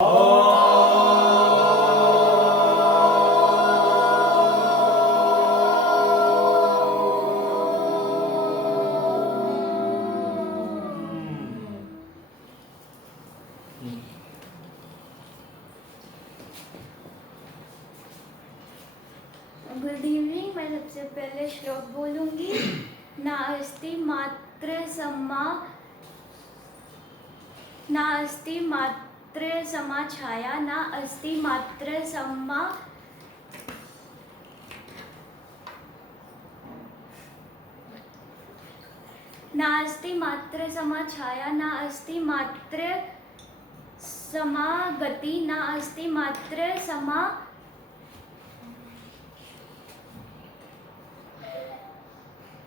Good evening. मैं सबसे पहले श्लोक बोलूंगी। नास्ति मात्र समा छाया, ना अस्ति मात्र समा नास्ति मात्र समा छाया, ना अस्ति मात्र समा गति, ना अस्ति मात्र समा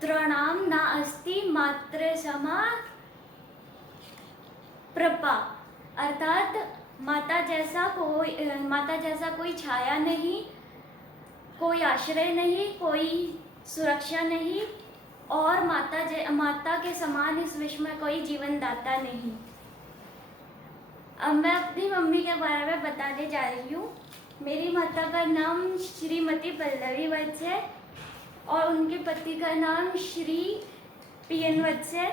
त्रणाम, ना अस्ति मात्र समा प्रपा। अर्थात माता जैसा कोई छाया नहीं, कोई आश्रय नहीं, कोई सुरक्षा नहीं, और माता के समान इस विश्व में कोई जीवन दाता नहीं। अब मैं अपनी मम्मी के बारे में बताने जा रही हूँ। मेरी माता का नाम श्रीमती पल्लवी वत्स है और उनके पति का नाम श्री पीएन वत्स है।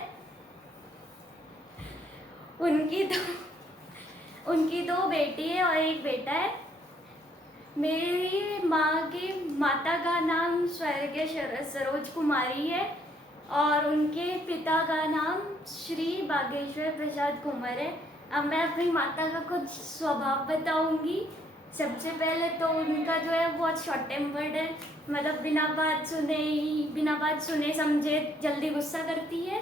उनकी दो बेटी है और एक बेटा है। मेरी माता का नाम स्वर्गीय सरोज कुमारी है और उनके पिता का नाम श्री बागेश्वर प्रसाद कुमार है। अब मैं अपनी माता का कुछ स्वभाव बताऊंगी। सबसे पहले तो उनका जो है बहुत शॉर्ट टेम्पर्ड है, मतलब बिना बात सुने समझे जल्दी गुस्सा करती है।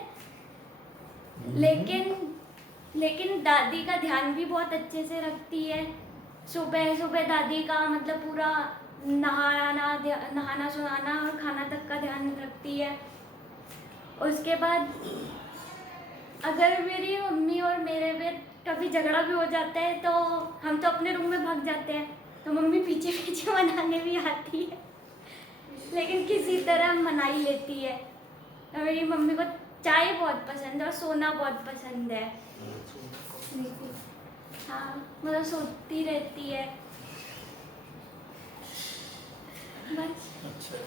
लेकिन दादी का ध्यान भी बहुत अच्छे से रखती है। सुबह सुबह दादी का मतलब पूरा नहाना सुनाना और खाना तक का ध्यान रखती है। उसके बाद अगर मेरी मम्मी और मेरे में कभी झगड़ा भी हो जाता है तो हम तो अपने रूम में भाग जाते हैं, तो मम्मी पीछे पीछे मनाने भी आती है, लेकिन किसी तरह मना ही लेती है। और मेरी मम्मी को चाय बहुत पसंद है और सोना बहुत पसंद है। हाँ, मतलब सोती रहती है बस। अच्छा।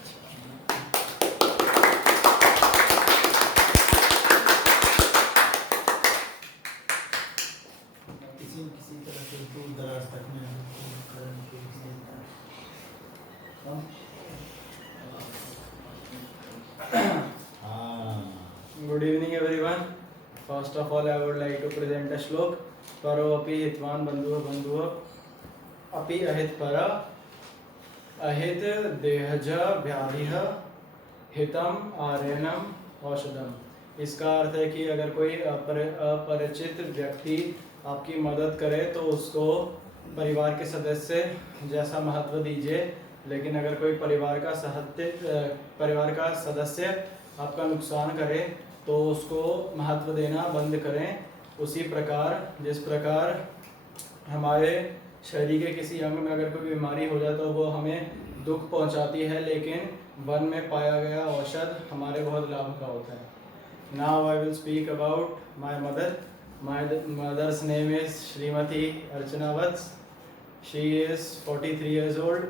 किसी तरह से दूर दराज तक में Good evening everyone. First of all, I would like to present a shlok. Paro api hitvan bandhuva api ahit para ahit dehaja vyadhiha हितम आर्यनम औषधम। इसका अर्थ है कि अगर कोई अपरिचित व्यक्ति आपकी मदद करे तो उसको परिवार के सदस्य जैसा महत्व दीजिए, लेकिन अगर कोई परिवार का सदस्य आपका नुकसान करे तो उसको महत्व देना बंद करें। उसी प्रकार जिस प्रकार हमारे शरीर के किसी अंग में अगर कोई बीमारी हो जाए तो वो हमें दुख पहुंचाती है, लेकिन वन में पाया गया औषध हमारे बहुत लाभ का होता है। Now I will speak about my mother. My mother's name is Shrimati Archana Vats. She is 43 years old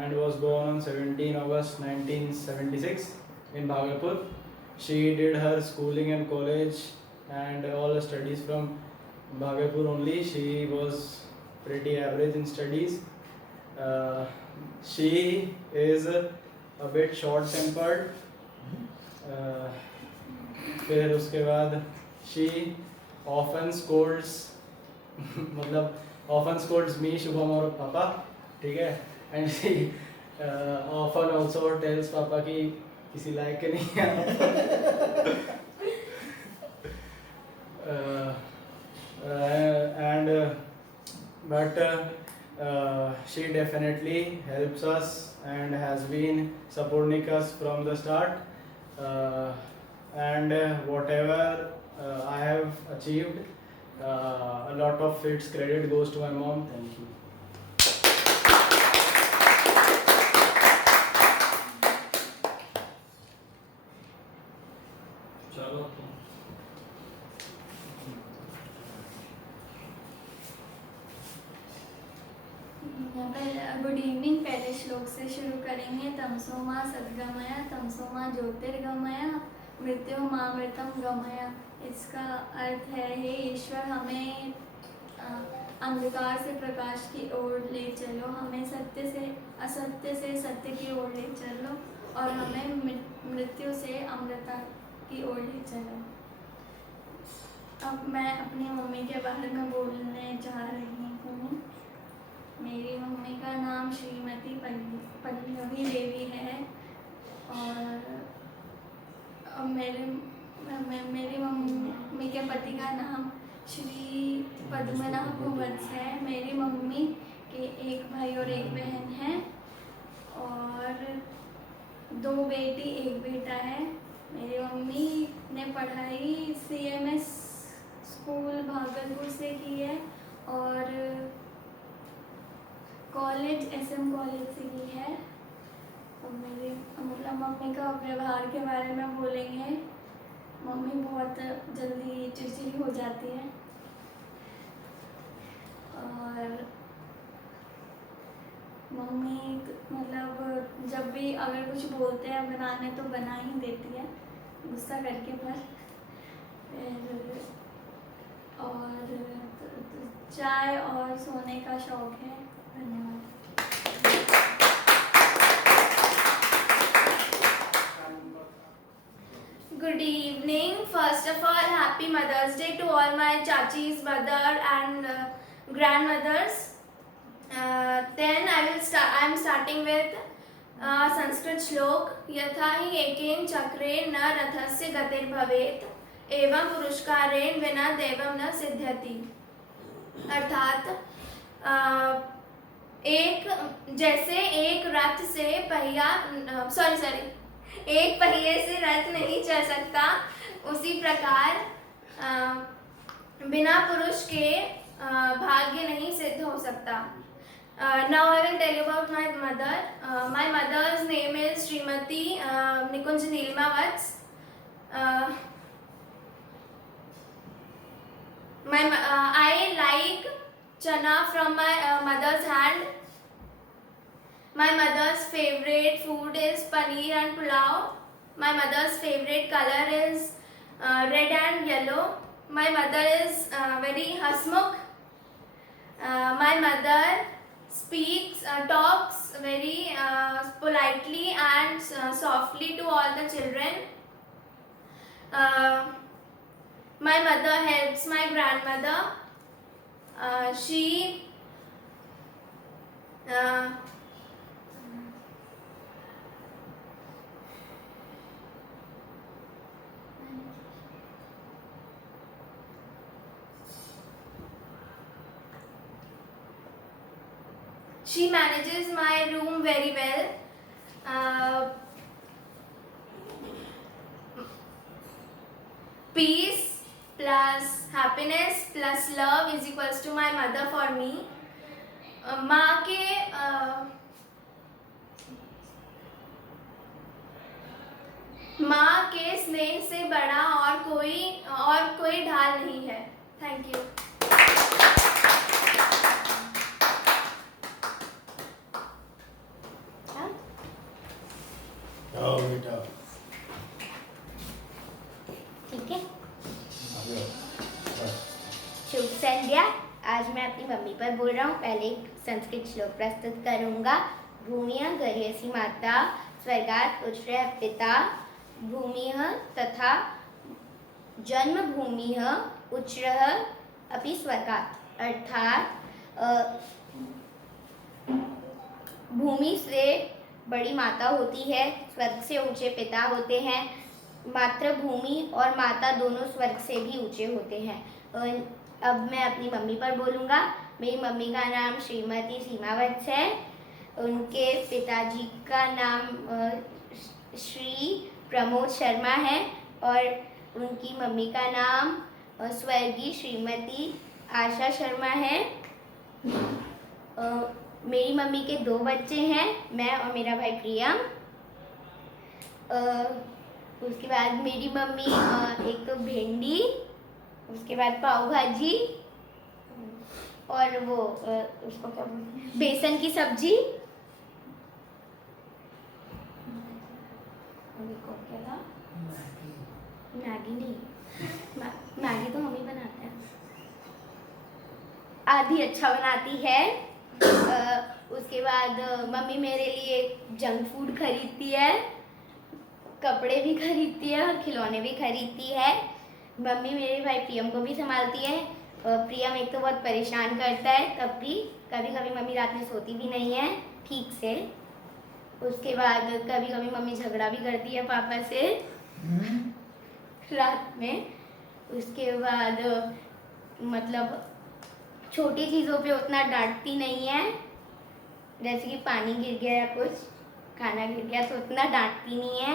and was born on 17 August 1976 in Bhagalpur. She did her schooling and college and all the studies from Bhagalpur only. She was pretty average in studies. She is a bit short tempered. फिर उसके बाद she often scolds मतलब often scolds me, Shubham और पापा, ठीक है, and she often also tells पापा कि किसी लायक के नहीं है but she definitely helps us and has been supporting us from the start, and whatever I have achieved, a lot of its credit goes to my mom. Thank you. चलो good evening पहले श्लोक से शुरू करेंगे। तमसो माँ सद्गमय तमसो माँ ज्योतिर्गमय मृत्युमामृतम गमय। इसका अर्थ है, हे ईश्वर हमें अंधकार से प्रकाश की ओर ले चलो, हमें सत्य से असत्य से सत्य की ओर ले चलो और हमें मृत्यु से अमृता की ओर ले चलो। अब मैं अपनी मम्मी के बारे में बोलने जा रही हूँ। मेरी मम्मी का नाम श्रीमती पल्लवी देवी है और मेरी मम्मी के पति का नाम श्री पद्मनाभ वत्स है। मेरी मम्मी के एक भाई और एक बहन है और 2 बेटी 1 बेटा है। मेरी मम्मी ने पढ़ाई CMS स्कूल भागलपुर से की है और कॉलेज SM कॉलेज से की है। और मेरी मम्मी का व्यवहार के बारे में बोलेंगे। मम्मी बहुत जल्दी चिड़चिड़ी हो जाती है और मम्मी मतलब जब भी अगर कुछ बोलते हैं बनाने तो बना ही देती है गुस्सा करके पर। और चाय और सोने का शौक है। धन्यवाद। Good evening. First of all, happy Mother's Day to all my chachi's mother and grandmothers. Then I am starting with Sanskrit shlok. यथा हि एकेन चक्रेण न रथस्य गतिर्भवेत् एवं पुरुषकारेण विना दैवं न सिद्ध्यति। अर्थात एक रथ से एक पहिए से रथ नहीं चल सकता, उसी प्रकार बिना पुरुष के भाग्य नहीं सिद्ध हो सकता। Now I will tell you about my mother. My mother's name is Srimati Nikunj Nilma Vats. I like chana from my mother's hand. My mother's favorite food is paneer and pulao. My mother's favorite color is red and yellow. My mother is very hasmukh. My mother talks very politely and softly to all the children. My mother helps my grandmother. She manages my room very well. Peace plus happiness plus love is equals to my mother for me. माँ के स्नेह से बड़ा और कोई ढाल नहीं है। Thank you. आओ बेटा। ठीक है। शुभ संध्या। आज मैं अपनी मम्मी पर बोल रहा हूँ। पहले एक संस्कृत श्लोक प्रस्तुत करूँगा। भूमिः गर्हसि माता स्वर्गात् उच्चः पिता भूमिः तथा जन्मभूमिः उच्चः अपि स्वर्गात्। अर्थात भूमि से बड़ी माता होती है, स्वर्ग से ऊंचे पिता होते हैं। मातृभूमि और माता दोनों स्वर्ग से भी ऊंचे होते हैं। अब मैं अपनी मम्मी पर बोलूँगा। मेरी मम्मी का नाम श्रीमती सीमा वत्स है। उनके पिताजी का नाम श्री प्रमोद शर्मा है और उनकी मम्मी का नाम स्वर्गीय श्रीमती आशा शर्मा है। मेरी मम्मी के 2 बच्चे हैं, मैं और मेरा भाई प्रियम। उसके बाद मेरी मम्मी एक तो भिंडी, उसके बाद पाव भाजी और वो उसको क्या बोलते हैं, बेसन की सब्जी। और एक और क्या था? मैगी नहीं, मैगी तो हम ही बनाते हैं। आधी अच्छा बनाती है। उसके बाद मम्मी मेरे लिए जंक फूड खरीदती है, कपड़े भी खरीदती है और खिलौने भी खरीदती है। मम्मी मेरे भाई प्रियम को भी संभालती है। प्रियम एक तो बहुत परेशान करता है, तब भी कभी कभी मम्मी रात में सोती भी नहीं है ठीक से। उसके बाद कभी कभी मम्मी झगड़ा भी करती है पापा से रात में। उसके बाद मतलब छोटी चीज़ों पे उतना डांटती नहीं है, जैसे कि पानी गिर गया या कुछ खाना गिर गया तो उतना डांटती नहीं है।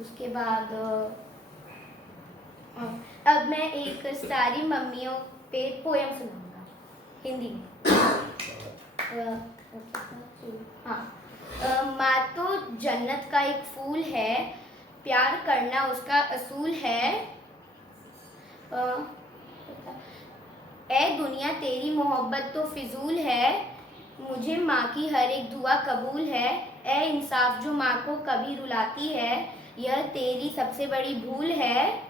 उसके बाद अब मैं एक सारी मम्मियों पे पोयम सुनाऊंगा हिंदी में। हाँ। माँ तो जन्नत का एक फूल है, प्यार करना उसका असूल है। ए दुनिया तेरी मोहब्बत तो फिजूल है, मुझे माँ की हर एक दुआ कबूल है। ए इंसाफ जो माँ को कभी रुलाती है, यह तेरी सबसे बड़ी भूल है।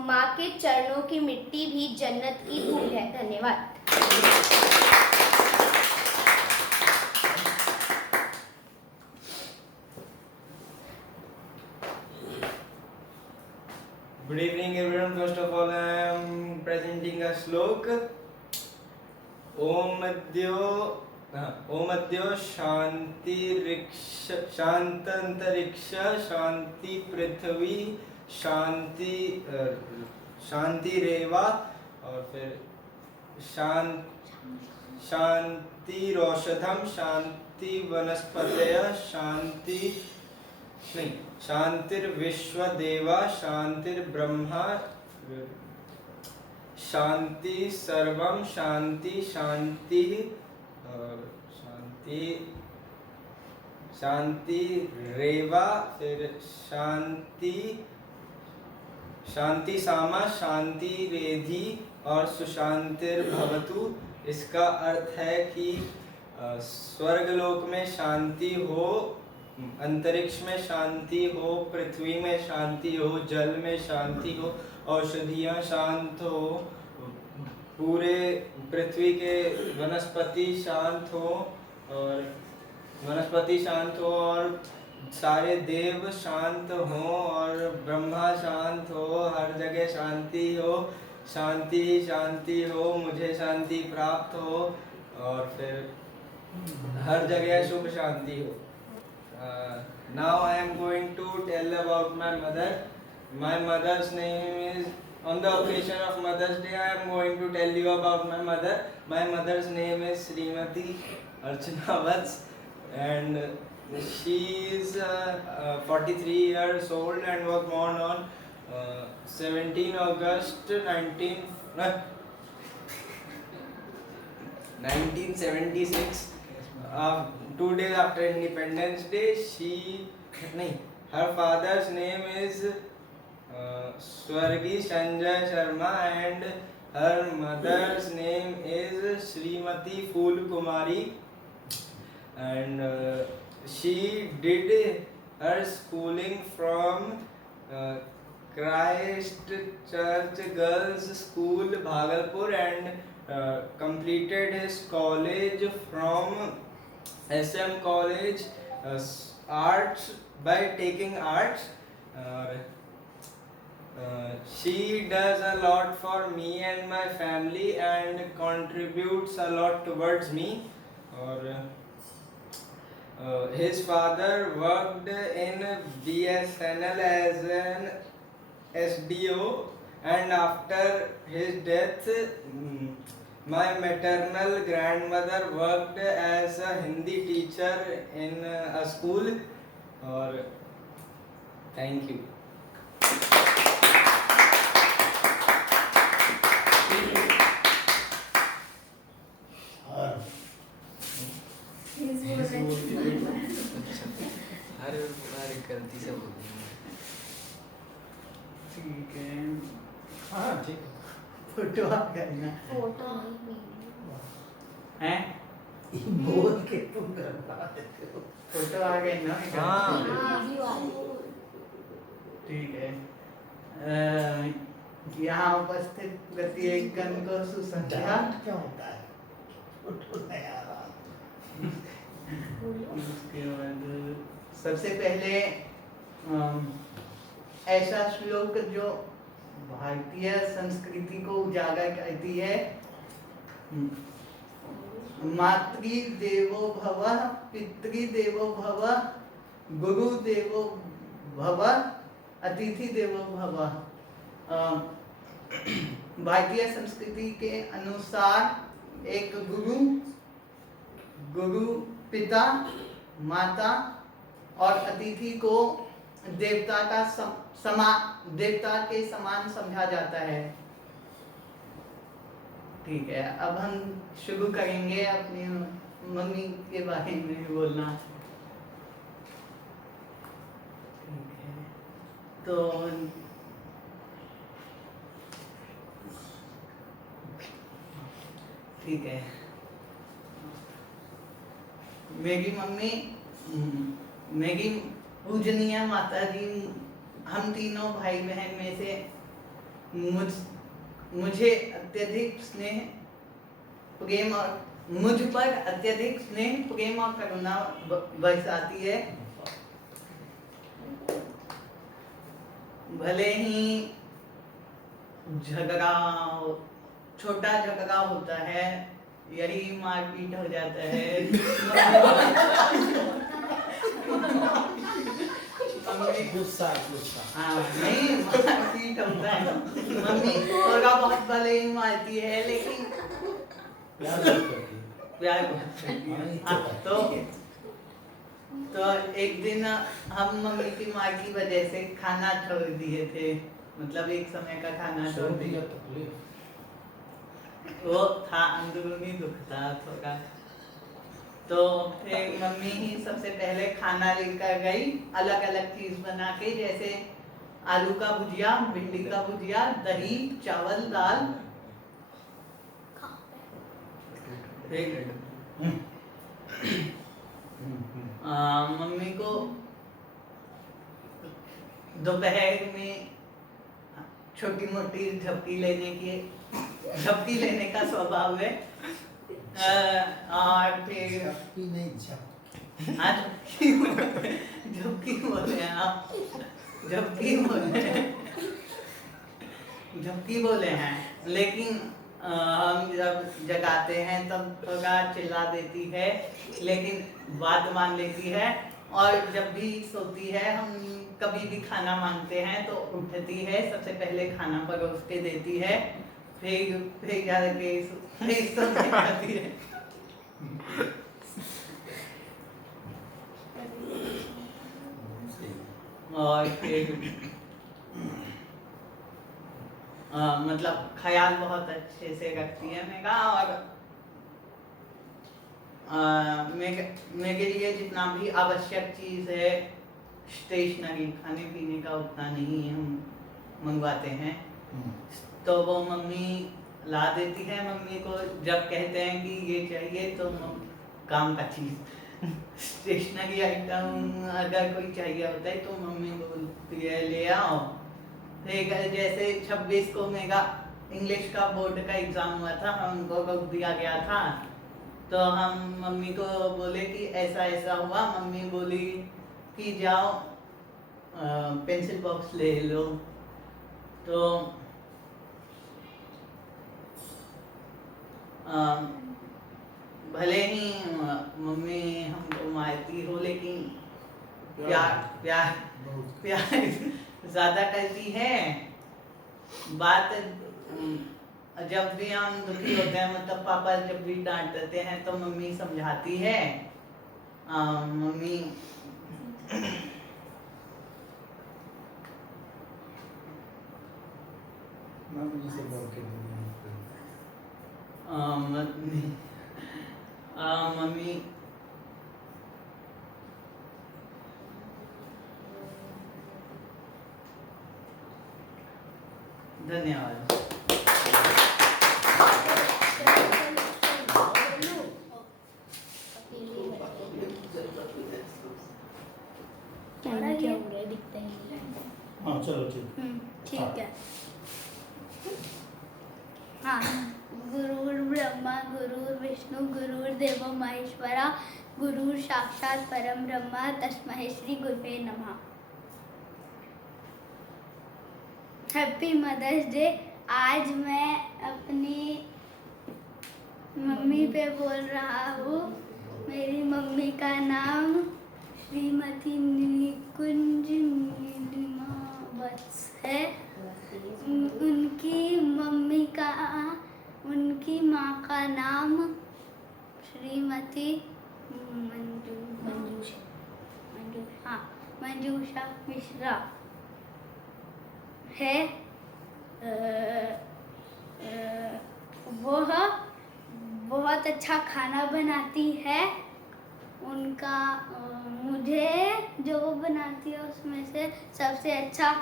माँ के चरणों की मिट्टी भी जन्नत की धूल है। धन्यवाद। Good evening everyone. First of all, I am presenting a slok. ओमद्यो शांतंतरिक्ष शांति पृथ्वी शांति रेवा, और फिर शांतिरौषधम शांति वनस्पतय शांतिर्विश्वदेवा शांतिर्ब्रह्मा शांति सर्वम शांति शांति रेवा, फिर शांति सामा शांति रेधि और सुशांतिर्भवतु। इसका अर्थ है कि स्वर्गलोक में शांति हो, अंतरिक्ष में शांति हो, पृथ्वी में शांति हो, जल में शांति हो, औषधियाँ शांत हो, पूरे पृथ्वी के वनस्पति शांत हो और सारे देव शांत हो और ब्रह्मा शांत हो, हर जगह शांति हो, शांति हो, मुझे शांति प्राप्त हो और फिर हर जगह सुख शांति हो। Now I am going to tell about my mother. My mother's name is, on the occasion of Mother's Day, I am going to tell you about my mother. My mother's name is Srimati Archana Vats, and she is 43 years old and was born on 17 August 1976. 2 days after Independence Day. Her father's name is Swargi Sanjay Sharma and her mother's name is Srimati Phool Kumari, and she did her schooling from Christ Church Girls School Bhagalpur and completed his college from SM College Arts by taking arts. She does a lot for me and my family and contributes a lot towards me. His father worked in BSNL as an SDO, and after his death my maternal grandmother worked as a Hindi teacher in a school. Thank you. गलती से बोल दी। ठीक है, हाँ ठीक है। Photo आ गई ना फोटो हैं बोल के तुम करवा देते हो। फोटो आ गई ना हाँ। ठीक है यहाँ उपस्थित प्रत्येक गण को सुसंख्या डांट क्या होता है? फोटो नहीं आ रहा। उसके बाद सबसे पहले ऐसा श्लोक जो भारतीय संस्कृति को उजागर करती है, मातृदेवो भव, पितृदेवो भव, गुरुदेवो भव, अतिथि देवो भव। भारतीय संस्कृति के अनुसार एक गुरु पिता माता और अतिथि को देवता के समान समझा जाता है। ठीक है, अब हम शुरू करेंगे अपनी मम्मी के बारे में बोलना। ठीक है, तो ठीक है, मेरी पूजनीय माता जी हम तीनों भाई बहन में से मुझे अत्यधिक स्नेह प्रेम और मुझ पर अत्यधिक स्नेह प्रेम और करुणा बरसाती है। भले ही छोटा झगड़ा होता है, यही मारपीट हो जाता है, गुस्सा हाँ नहीं मारपीट होता है, मम्मी थोड़ा बहुत भले ही मारती है लेकिन प्यार बहुत करती है। प्यार बहुत करती है। हाँ, तो एक दिन हम मम्मी की मार की वजह से खाना छोड़ दिए थे, मतलब एक समय का खाना छोड़ दिया। तकलीफ वो था अंदरूनी दुख था थोड़ा। तो फिर मम्मी ही सबसे पहले खाना लेकर गई, अलग अलग चीज बना के, जैसे आलू का भुजिया, भिंडी का भुजिया, दही, चावल, दाल। मम्मी को दोपहर में छोटी मोटी झपकी लेने का स्वभाव है। और फिर नहीं झपकी हाँ झपकी बोले हैं आप, झपकी बोले हैं, लेकिन हम जब जगाते हैं तब थोड़ा चिल्ला देती है, लेकिन बात मान लेती है। और जब भी सोती है, हम कभी भी खाना मांगते हैं तो उठती है, सबसे पहले खाना परोस के देती है, फिर जाके सोने जाती है। और फिर मतलब ख्याल बहुत अच्छे से रखती है मेरा। और मेरे लिए जितना भी आवश्यक चीज़ है, स्टेशनरी, खाने पीने का उतना नहीं हम मंगवाते हैं, तो वो मम्मी ला देती है। मम्मी को जब कहते हैं कि ये चाहिए तो काम का चीज़ स्टेशनरी आइटम अगर कोई चाहिए होता है तो मम्मी बोलती है ले आओ। फिर जैसे 26 को मेरा इंग्लिश का बोर्ड का एग्ज़ाम हुआ था, हमको रोक दिया गया था, तो हम मम्मी को बोले कि ऐसा ऐसा हुआ। मम्मी बोली कि जाओ पेंसिल बॉक्स ले लो। तो भले ही मम्मी हमको मारती हो, लेकिन प्यार ज़्यादा करती है। बात जब भी हम दुखी होते हैं, मतलब पापा जब भी डांट देते हैं तो मम्मी समझाती है। मम्मी मम्मी से बोल के मम्मी धन्यवाद। हाँ, गुरुर्ब्रह्मा गुरुर्विष्णु गुरुर्देवो महेश्वरा गुरु साक्षात परम ब्रह्मा तस्मै श्री गुरुवे नमः। Happy mother's day. आज मैं अपनी मम्मी पे बोल रहा हूँ। मेरी मम्मी का नाम श्रीमती निकुंज नीलिमा वत्स है। उनकी माँ का नाम श्रीमती मंजूषा मिश्रा है। वह बहुत अच्छा खाना बनाती है। उनका मुझे जो बनाती है उसमें से सबसे अच्छा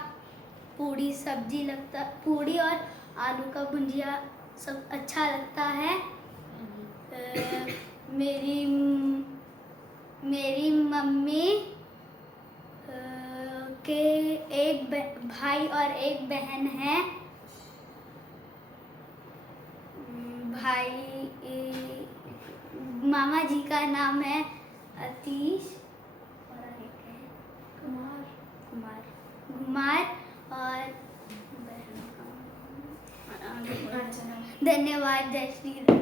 पूड़ी सब्जी लगता, पूड़ी और आलू का भुंजिया सब अच्छा लगता है। मेरी मम्मी के एक भाई और एक बहन है। मामा जी का नाम है अतीश और एक है कुमार और बहन का धन्यवाद। जय श्री राम।